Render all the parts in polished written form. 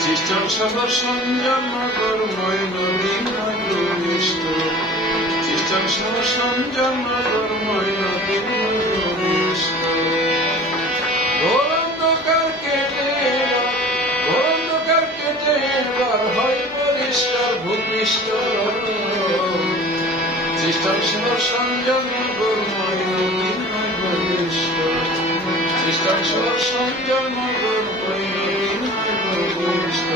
খ্রিস্টান সবার সঞ্জনগর ময়নদীন ভূমিষ্ঠ খ্রিস্টান সবার সঞ্জনগর ময়নদীন ভূমিষ্ঠ অন্ধকার কেটে এবার হয় পরিষ্কার ভূমিষ্ঠ খ্রিস্টান সবার সঞ্জনগর ময়নদীন ভূমিষ্ঠ খ্রিস্টান সবার সঞ্জনগর ময়নদীন ভূমিষ্ঠ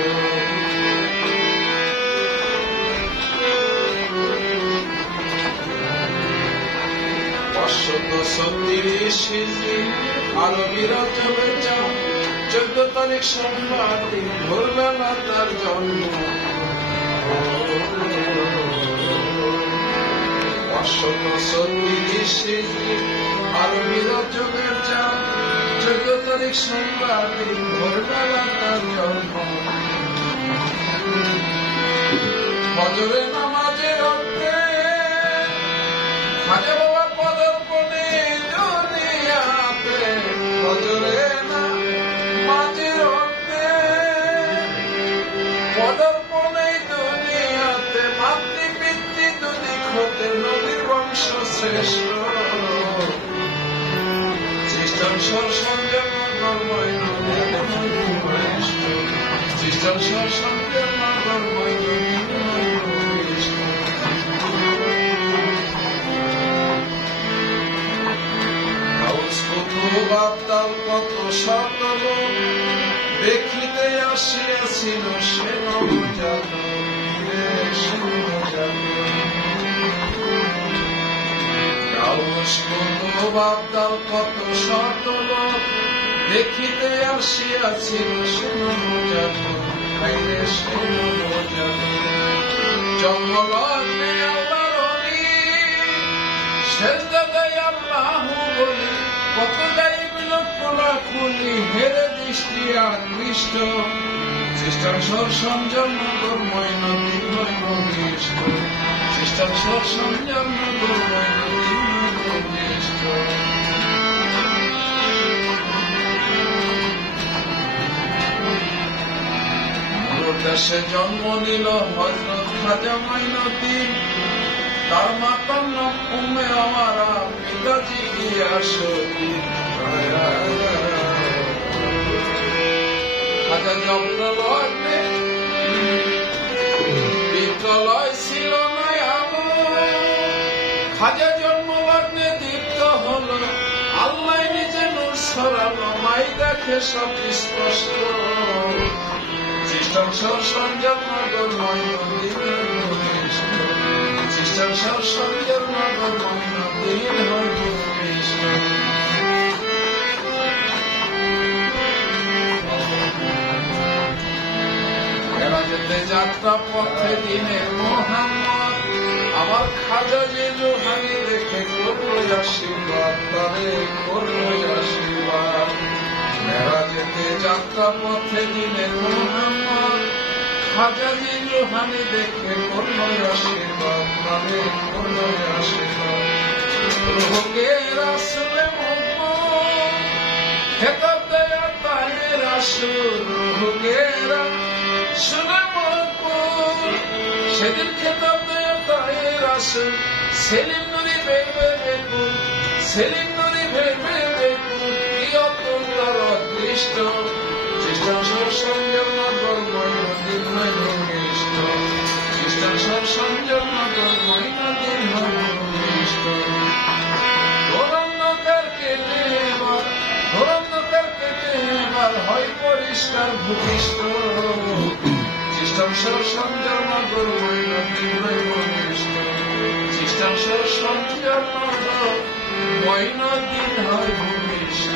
আরবিরা চলে যাও 14 তারিখ সোমবার দিন ভোরবেলা তার জন্ম 537 আরবিরা চলে যাও 14 তারিখ সোমবার দিন ভোরবেলা তার জন্ম ফজরে নামাজের অর্থে খাজা বাবা পদার্পণে দুনিয়াতে ফজরে নামাজের অর্থে পদার্পণে দুনিয়াতে মাতৃপিতৃ দুদিক হতে নবীর বংশ শ্রেষ্ঠ খ্রিস্টান সরসঞ্জনগর ময়নদীন ভূমিষ্ঠ খ্রিস্টান সরসঞ্জনগর ময়নদীন ভূমিষ্ঠ বাপদাল কত সতল দেখিতে আসিয়াছিল সে নবজাত বাপদাল কত সতল দেখিতে আসিয়াছিল সে নবজাত জঙ্গলগ্নে আল্লাহর সেজদাতে আল্লাহু বলি কত গাইব লোকলা খুলি হেরে দৃষ্টি আকৃষ্ট খ্রিস্টান সরসঞ্জনগর ময়নদীন ভূমিষ্ঠ খ্রিস্টান সরসঞ্জনগর ময়নদীন ভূমিষ্ঠ দেশে জন্ম নিল হযরত খাজা মঈনুদ্দিন তার মাতার নাম উম্মে আমারা পিতাজি গিয়াসউদ্দিন খাজা জন্মলগ্নে বিদ্যালয় ছিল না খাজা জন্মলগ্নে দীপ্ত হল আল্লাহ নিজে নূর ছড়ানো মাই দেখে সব স্পষ্ট খ্রিস্টান সরসঞ্জনগর ময়নদীন ভূমিষ্ঠ খ্রিস্টান সরসঞ্জনগর ময়নদীন ভূমিষ্ঠ এরা যেতে যাত্রা পথে দিনে মোহাম্মদ আমার খাজা যে রুহানি দেখে করল আশীর্বাদ তারে করল আশীর্বাদ এরা যেতে যাত্রা পথে দিনে মোহাম্মদ খাজা যে রুহানি দেখে করল আশীর্বাদ তারে করল আশীর্বাদ রুহকে রাসূলে মুহাম্মদ খেতাব দেয়া তাহে রাসূল রুহকে রাসূলে মুহাম্মদ সেদিন খেতাব দেয়া তাহে রাসূল সেলিম নূরি বেবে বেকুল সেলিম নূরি বেবে বেকুল প্রিয়তম তার অদৃষ্ট খ্রিস্টান সরসঞ্জনগর ময়নদীন ভূমিষ্ঠ খ্রিস্টান সরসঞ্জনগর ময়নদীন ভূমিষ্ঠ ধরন্ধকার কেটে এবার হয় পরিষ্কার ভূমিষ্ঠ খ্রিস্টান সরসঞ্জনগর ময়নদীন ভূমিষ্ঠ খ্রিস্টান সরসঞ্জনগর ময়নদীন ভূমিষ্ঠ